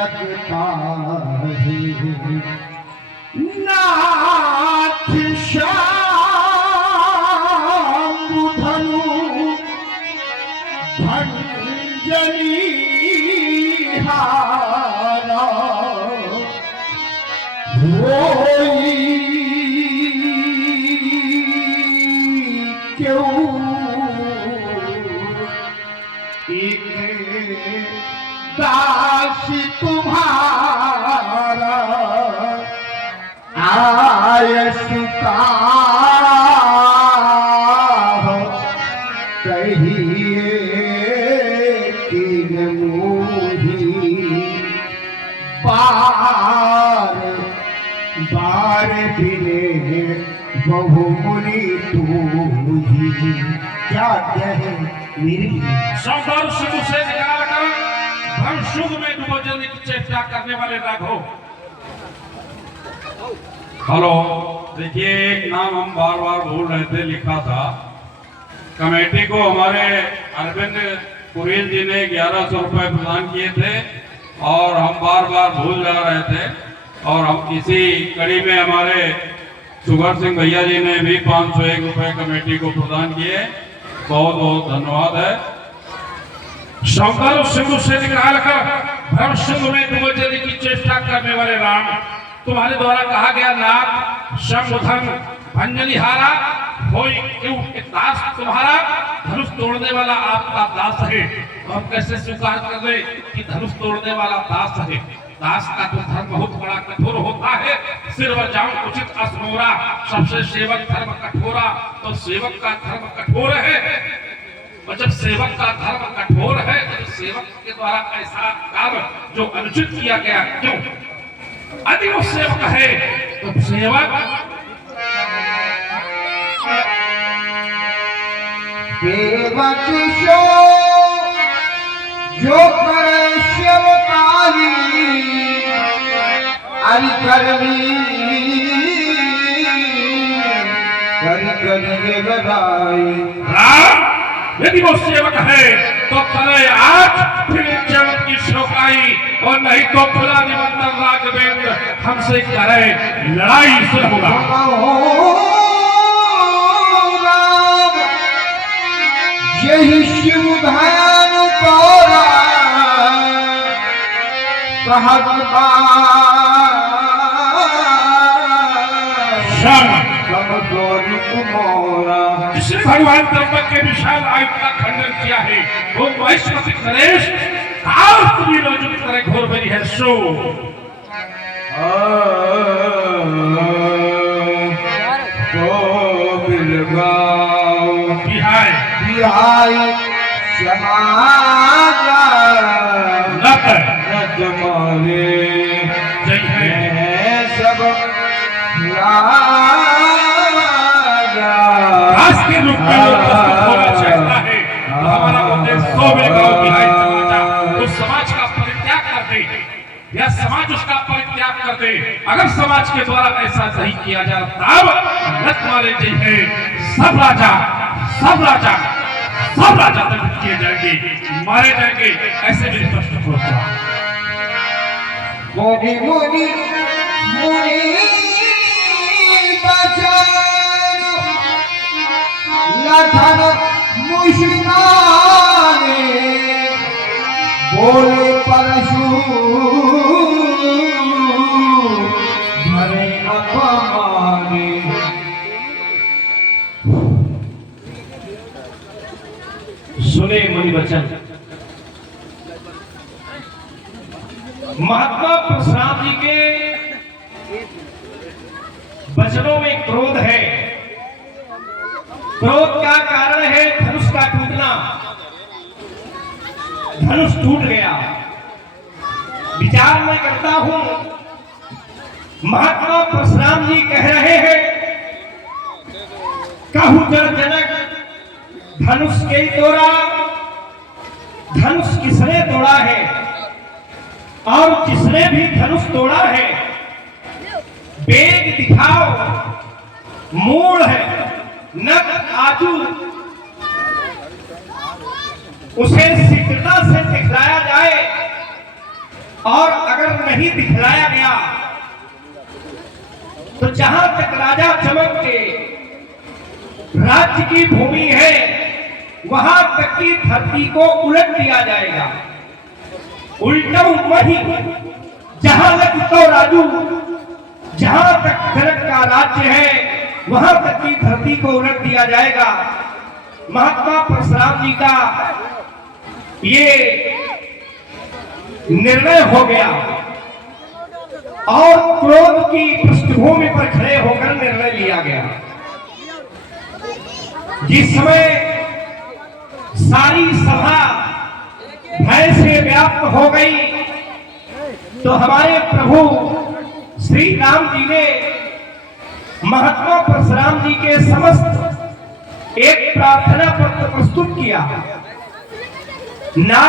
जगता है नाथ श्याम धनु भंजनी हारा होई क्यों एक दास तुम्हारा आयसुका कहिए तीन मोही बार बार बिने बहुमुनि तू ही क्या कहे मेरी संबर शुभ से निकाल कर भ्रम शुभ में डूबो जल्दी की चेष्टा करने वाले राघव। हेलो, देखिए एक नाम हम बार बार भूल रहे थे, लिखा था कमेटी को हमारे अरविंद कुरेल जी ने 1100 रुपए प्रदान किए थे और हम बार बार भूल जा रहे थे और हम इसी कड़ी में हमारे सुगर सिंह भैया जी ने भी 501 रुपए कमेटी को प्रदान किए। बहुत बहुत धन्यवाद है। शंकर सिंधु से निकाल कर भ्रम सिंधु में डूबो जल्दी की चेष्टा करने वाले राम, तुम्हारे द्वारा कहा गया नाथ शंभुधन भंजनिहारा होई क्यों एक दास तुम्हारा धनुष तोड़ने वाला आपका दास है। तो हम कैसे स्वीकार कर ले कि धनुष तोड़ने वाला दास है। दास का तो धर्म बहुत बड़ा कठोर होता है। सिर व जाऊं उचित असमोरा, सबसे सेवक धर्म कठोरा। तो सेवक का धर्म कठोर है और जब सेवक का धर्म कठोर है तो सेवक के द्वारा ऐसा कार्य जो अनुचित किया गया क्यों, यदि वो सेवक है तो सेवक सेवक जो करे सेवकाई अरि करनी करी लगाई। राम, यदि वो सेवक है तो करे आज फिर सेवक की शोकाई और नहीं तो खुला निमंत्रण राघवेंद्र हमसे करे लड़ाई से होगा। यही शिव ध्यान तोरा कहत जिसने भगवान त्र्यंबक के विशाल आयु का खंडन किया है वो वैश्वसिक नरेश काल तुम्ही रोजुत करे घोर मेरी है सो बिहाई बिहाई समाजा नक जमाले जय है सब के रूप में उपस्थित होना चाहता है तो हमारा उद्देश्य 100 गांव बिहाई समाजा उस समाज का परित्याग कर दे या समाज उसका परित्याग कर दे। अगर समाज के द्वारा ऐसा नहीं किया जाए तब लत मारे जय है सब राजा दंडित किए जाएंगे, मारे जाएंगे। ऐसे भी स्पष्ट होता मुनि मुनि मुनि बचन लखन मुस्काने बोले परशु भरे अपमाने। सुने मुनि वचन। महात्मा परशुराम जी के वचनों में क्रोध है। क्रोध का कारण है धनुष का टूटना। धनुष टूट गया। विचार मैं करता हूं महात्मा परशुराम जी कह रहे हैं कहूं जड़ जनक धनुष के तोड़ा। धनुष किसने तोड़ा है और जिसने भी धनुष तोड़ा है वेग दिखाओ, मूल है नक आजू, उसे शीघ्रता से दिखलाया जाए और अगर नहीं दिखलाया गया तो जहां तक राजा चमक के राज्य की भूमि है वहां तक की धरती को उलट दिया जाएगा। उल्टा वही जहां लग तो राजू, जहां तक जनक का राज्य है वहां तक की धरती को उलट दिया जाएगा। महात्मा परशुराम जी का ये निर्णय हो गया और क्रोध की पृष्ठभूमि पर खड़े होकर निर्णय लिया गया। जिस समय सारी सभा भय से व्याप्त हो गई तो हमारे प्रभु श्री राम जी ने महात्मा परशुराम जी के समस्त एक प्रार्थना पत्र प्रस्तुत किया। नाम